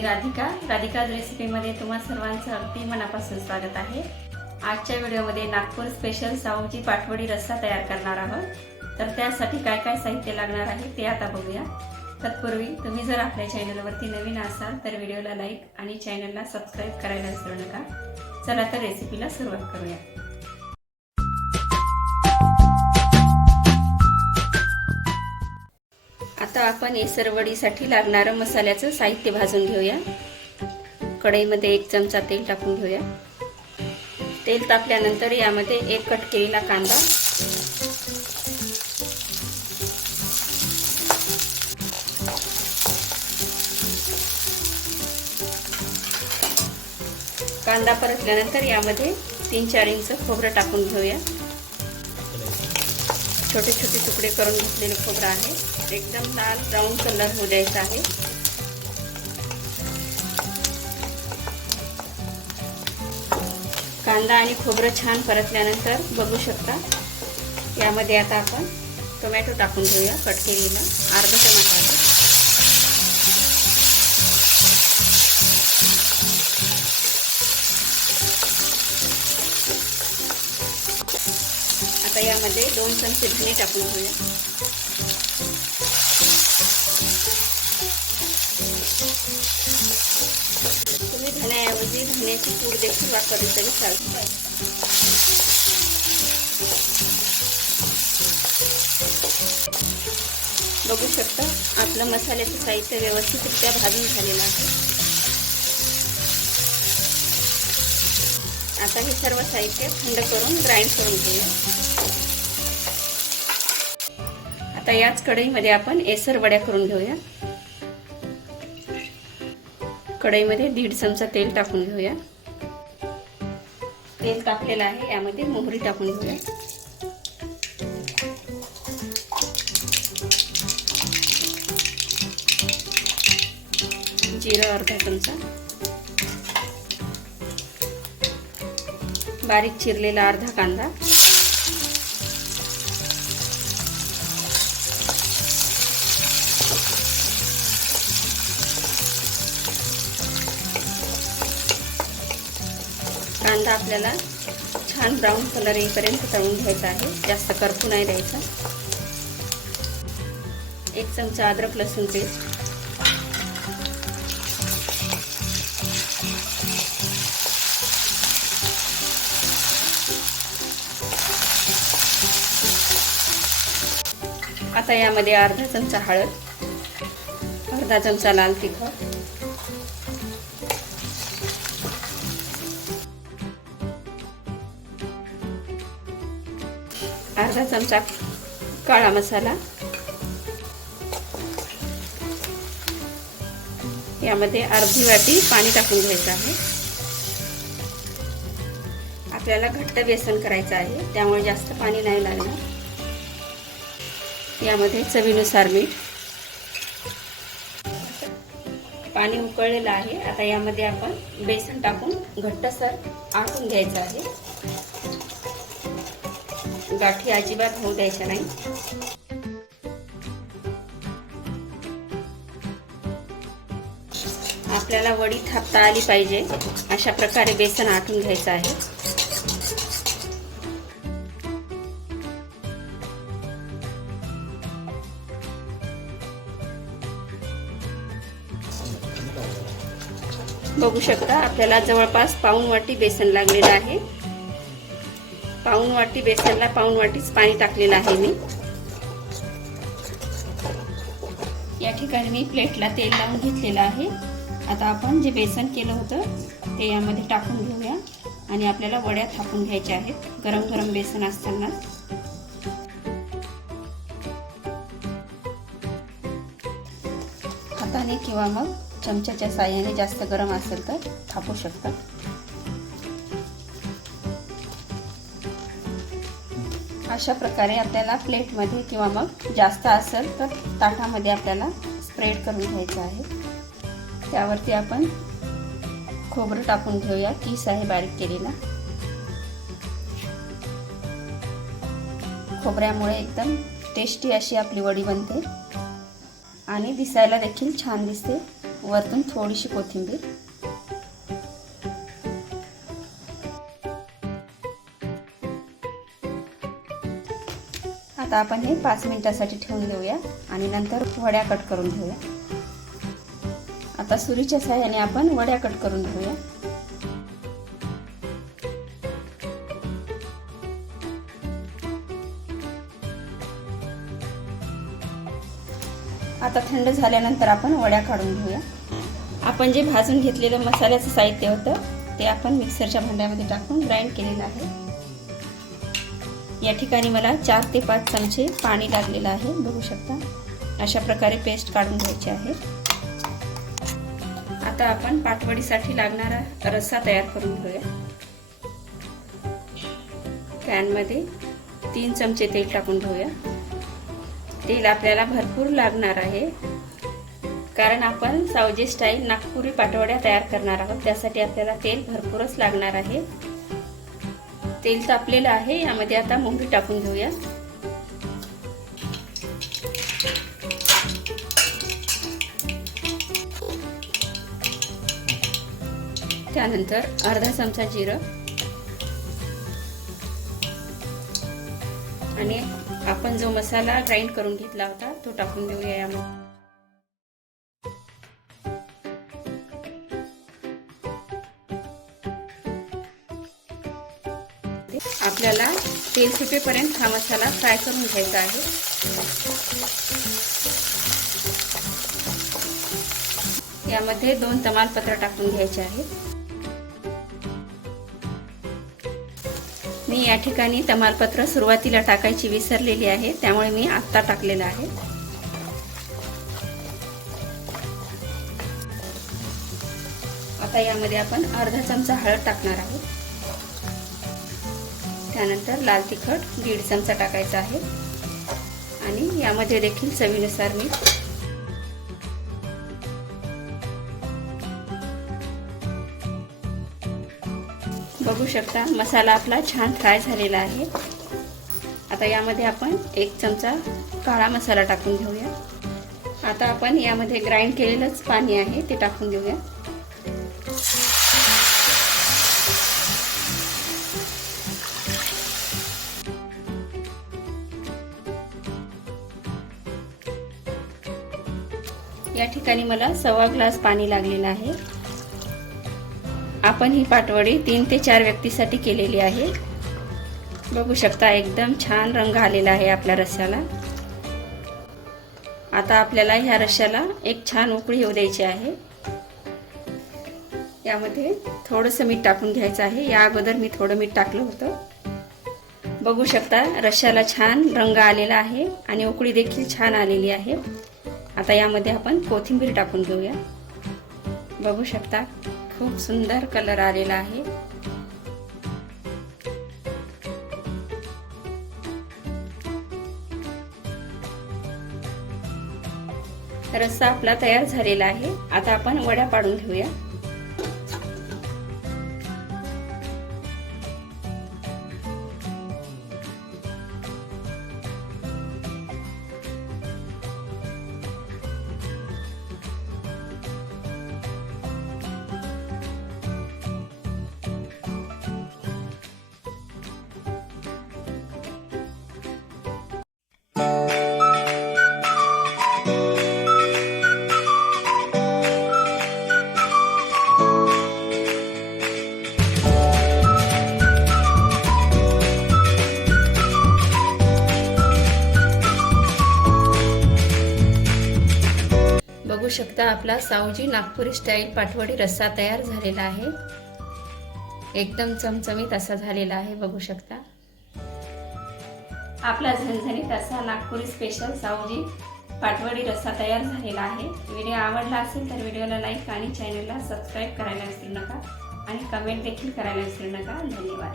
मी राधिका. राधिकाज रेसिपीमध्ये तुम्हा सर्वांचं अगदी मनापासून स्वागत आहे. आजच्या व्हिडिओमध्ये नागपूर स्पेशल सावजी पाटवडी रस्सा तयार करणार आहोत. तर त्यासाठी काय काय साहित्य लागणार आहे ते आता बघूया. तत्पूर्वी तुम्ही जर आपल्या चॅनलवरती नवीन असाल तर व्हिडिओला लाईक आणि चॅनलला सबस्क्राईब करायला विसरू नका. चला तर रेसिपीला सुरुवात करूया. आता आपण एसरवडीसाठी लागणारं मसाल्याचं साहित्य भाजून घेऊया. कढईमध्ये एक चमचा तेल टाकून घेऊया. तेल तापल्यानंतर यामध्ये एक कट केलेला कांदा. कांदा परतल्यानंतर यामध्ये तीन चार इंच खोबरं टाकून घेऊया. छोटे छोटे तुकडे करून घेतलेले खोबरं आहे. एकदम लाल ब्राऊन कलर होऊ द्यायचा आहे. कांदा आणि खोबरं छान परतल्यानंतर बघू शकता. यामध्ये आता आपण टोमॅटो टाकून घेऊया कट केलेला अर्धा टमाटा. आता यामध्ये दोन चमचे धने टाकून घेऊया. धण्याऐवजी धण्याची पूड देखील वापरली तरी चालते. बघू शकता आपलं मसाल्याचं साहित्य व्यवस्थितरित्या भाजून झालेलं आहे. आता हे सर्व साहित्य थंड करून ग्राइंड करून घेऊया. आता याच कढईमध्ये आपण एसर वड्या करून घेऊया. कढईमध्ये दीड चमचा तेल टाकून घेऊया. तेल टाकलेलं आहे यामध्ये मोहरी टाकून घेऊया. जिरं अर्धा चमचा. बारीक चिरलेला अर्धा कांदा. कांदा आपल्याला छान ब्राऊन कलर येईपर्यंत तळून घ्यायचा आहे. जास्त करपू नाही द्यायचा. एक चमचा अद्रक लसूण पेस्ट. आता यामध्ये अर्धा चमचा हळद अर्धा चमचा लाल तिखट अर्धा चमचा काळा मसाला. यामध्ये अर्धी वाटी पाणी टाकून घ्यायचं आहे. आपल्याला घट्ट बेसन करायचं आहे त्यामुळे जास्त पाणी नाही लागणार. यामध्ये चवीनुसार मीठ. पाणी उकळलेलं आहे आता यामध्ये आपण बेसन टाकून घट्टसर आटून घ्यायचं आहे. गाठी अजिबात होऊ द्यायच्या नाही. आपल्याला वडी थापता आली पाहिजे. अशा प्रकारे बेसन आटून घ्यायचं आहे. बघू शकता आपल्याला जवळपास पाऊन वाटी बेसन लागलेलं आहे. पाऊन वाटी बेसनला पाऊन वाटीच पाणी टाकलेलं आहे मी. या ठिकाणी मी प्लेटला तेल लावून घेतलेलं आहे. आता आपण जे बेसन केलं होतं ते यामध्ये टाकून घेऊया. आणि आपल्याला वड्या थापून घ्यायच्या आहेत गरम गरम बेसन असताना. हाताने किंवा मग चमच्याच्या साह्याने जास्त गरम असेल तर थापू शकता. अशा प्रकारे आपल्याला प्लेटमध्ये किंवा मग जास्त असेल तर ताटामध्ये आपल्याला स्प्रेड करून घ्यायचं आहे. त्यावरती आपण खोबरं टाकून घेऊया किस आहे बारीक केलेला. खोबऱ्यामुळे एकदम टेस्टी अशी आपली वडी बनते. आणि दिसायला देखील छान दिसते. वरतून थोडीशी कोथिंबीर. आता आपण हे पाच मिनिटासाठी ठेवून देऊया आणि नंतर वड्या कट करून घेऊया. आता सुरीच्या सहाय्याने आपण वड्या कट करून घेऊया. आता थंड झाल्यानंतर आपण वड्या काढून घेऊया. आपण जे भाजून घेतलेलं मसाल्याचं साहित्य होतं ते आपण मिक्सरच्या भांड्यामध्ये टाकून ग्राइंड केलेलं आहे. या ठिकाणी मला चार ते पाच चमचे पाणी लागलेलं आहे. बघू शकता. अशा प्रकारे पेस्ट काढून घ्यायची आहे. आता आपण पाटवडीसाठी लागणारा रस्सा तयार करून घेऊया. पॅनमध्ये तीन चमचे तेल टाकून घेऊया. तेल आपल्याला भरपूर लागणार आहे. कारण आपण सावजी स्टाईल नागपुरी पाटवड्या तयार करणार आहोत. त्यासाठी आपल्याला तेल भरपूरच लागणार आहे. तेल तापलेलं आहे यामध्ये आता मोहरी टाकून घेऊया. त्यानंतर अर्धा चमचा जिरं. आणि आपण जो मसाला ग्राइंड करून घेतला होता तो टाकून देऊया यामध्ये. आपल्याला तेल सुटेपर्यंत हा मसाला फ्राय करून घ्यायचा आहे. यामध्ये दोन तमालपत्र टाकून घ्यायचे आहेत. मी या ठिकाणी तमालपत्र सुरुवातीला टाकायची विसरलेली आहे त्यामुळे मी आत्ता टाकलेलं आहे. आता यामध्ये आपण अर्धा चमचा हळद टाकणार आहोत. त्यानंतर लाल तिखट दीड चमचा टाकायचा आहे. आणि यामध्ये देखील चवीनुसार मी बघू शकता मसाला आपला छान फ्राय झालेला आहे. आता यामध्ये आपण एक चमचा काळा मसाला टाकून घेऊया. आता आपण यामध्ये ग्राइंड केलेलंच पाणी आहे ते टाकून देऊया. ठिकाणी मला सव्वा ग्लास पाणी लागलेलं आहे. आपण ही पाटवडी तीन ते चार व्यक्तीसाठी केलेली आहे. बघू शकता एकदम छान रंग आलेला आहे आपल्या रश्याला. आता आपल्याला ह्या रश्श्याला एक छान उकळी येऊ द्यायची आहे. यामध्ये थोडंसं मीठ टाकून घ्यायचं आहे. या अगोदर मी थोडं मीठ टाकलं होतं. बघू शकता रश्श्याला छान रंग आलेला आहे आणि उकळी देखील छान आलेली आहे. आता यामध्ये आपण कोथिंबीर टाकून घेऊया. बघू शकता खूप सुंदर कलर आलेला आहे. रस्सा आपला तयार झालेला आहे. आता आपण वड्या पाडून घेऊया. इथं आपला सावजी नागपुरी स्टाईल पाटवडी रस्सा तयार झालेला आहे. एकदम चमचमीत असा झालेला आहे बघू शकता. आपला झणझणीत असा नागपुरी स्पेशल सावजी पाटवडी रस्सा तयार झालेला आहे. व्हिडिओ आवडला असेल तर व्हिडिओला लाईक आणि चॅनलला सबस्क्राईब करायला विसरू नका. आणि कमेंट देखील करायला विसरू नका. धन्यवाद.